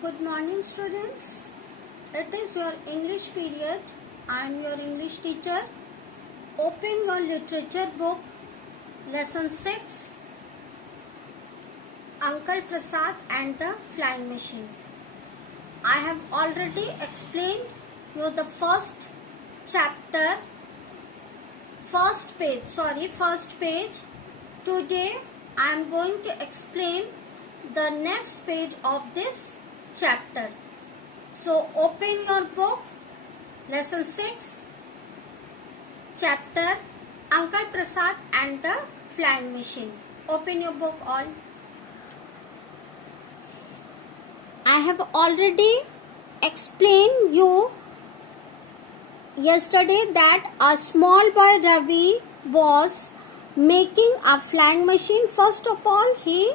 Good morning, students. It is your English period. I am your English teacher. Open your literature book, lesson 6, Uncle Prasad and the Flying Machine. I have already explained you the first chapter, first page. Today I am going to explain the next page of this chapter. So open your book, lesson 6, chapter Uncle Prasad and the Flying Machine. Open your book all. I have already explained you yesterday that a small boy Ravi was making a flying machine. First of all, he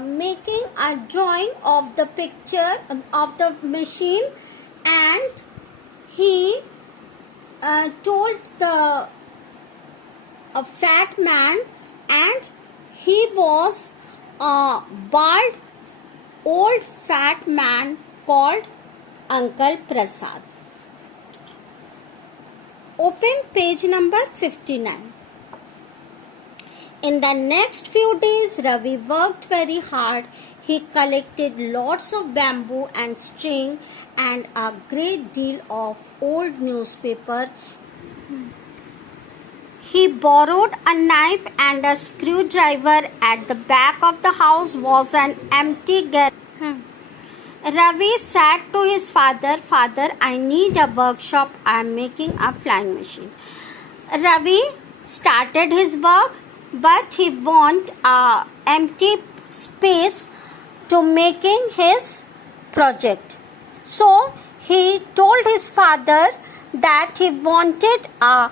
making a drawing of the picture of the machine, and he told the a fat man, and he was a bald old fat man called Uncle Prasad. Open page number 59. In the next few days, Ravi worked very hard. He collected lots of bamboo and string and a great deal of old newspaper. He borrowed a knife and a screwdriver. At the back of the house was an empty garage. Ravi said to his father, "Father, I need a workshop. I am making a flying machine." Ravi started his work, but he want a empty space to making his project. So he told his father that he wanted a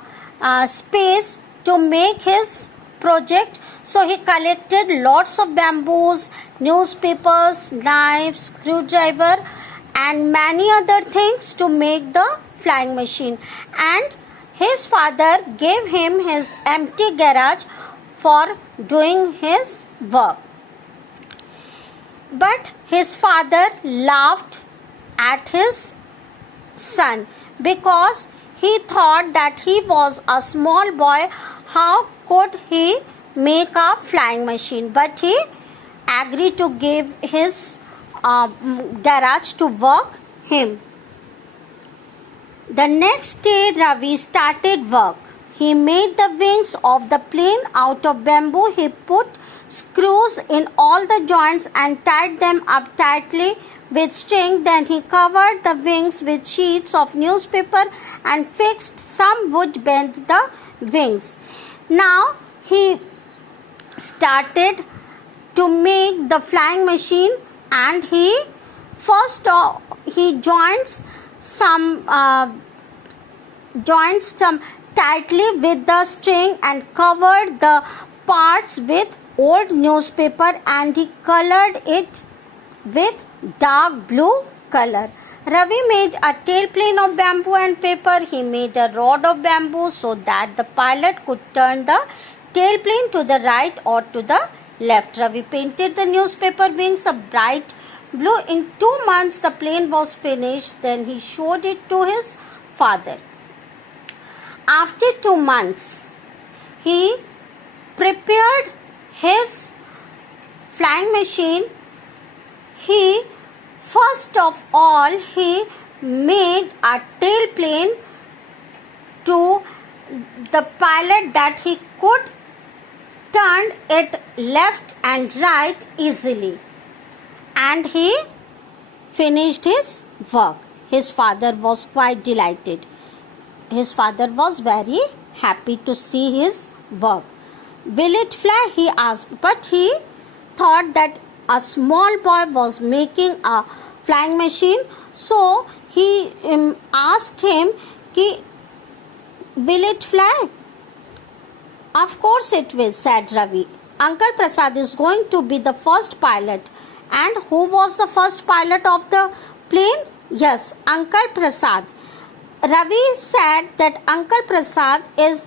space to make his project. So he collected lots of bamboos, newspapers, knives, screwdriver and many other things to make the flying machine. And his father gave him his empty garage for doing his work. But his father laughed at his son because he thought that he was a small boy. How could he make a flying machine? But he agreed to give his garage to work him. The next day, Ravi started work. He made the wings of the plane out of bamboo. He put screws in all the joints and tied them up tightly with string. Then he covered the wings with sheets of newspaper and fixed some wood bent the wings. Now he started to make the flying machine, and he joins some tightly with the string and covered the parts with old newspaper, and he colored it with dark blue color. Ravi made a tailplane of bamboo and paper. He made a rod of bamboo so that the pilot could turn the tailplane to the right or to the left. Ravi painted the newspaper wings a bright blue. In 2 months the plane was finished. Then he showed it to his father. After 2 months, he prepared his flying machine. First of all, he made a tailplane to the pilot that he could turn it left and right easily. And he finished his work. His father was quite delighted. His father was very happy to see his work. "Will it fly?" he asked. But he thought that a small boy was making a flying machine. So he asked him, "Will it fly?" "Of course it will," said Ravi. "Uncle Prasad is going to be the first pilot." "And who was the first pilot of the plane?" "Yes, Uncle Prasad." Ravi said that Uncle Prasad is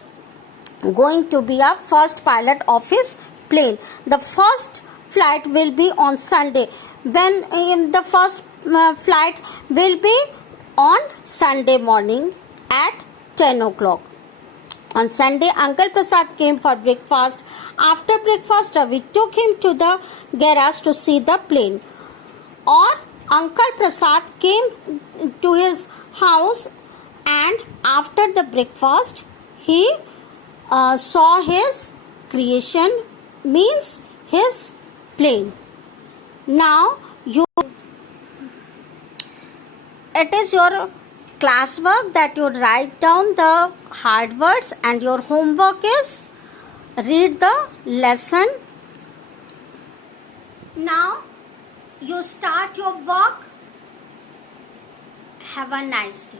going to be a first pilot of his plane. The first flight will be on Sunday. When the first flight will be on Sunday morning at 10 o'clock. On Sunday, Uncle Prasad came for breakfast. After breakfast, Ravi took him to the garage to see the plane. Or Uncle Prasad came to his house, and after the breakfast, he saw his creation, means his plane. Now it is your classwork that you write down the hard words, and your homework is read the lesson. Now you start your work. Have a nice day.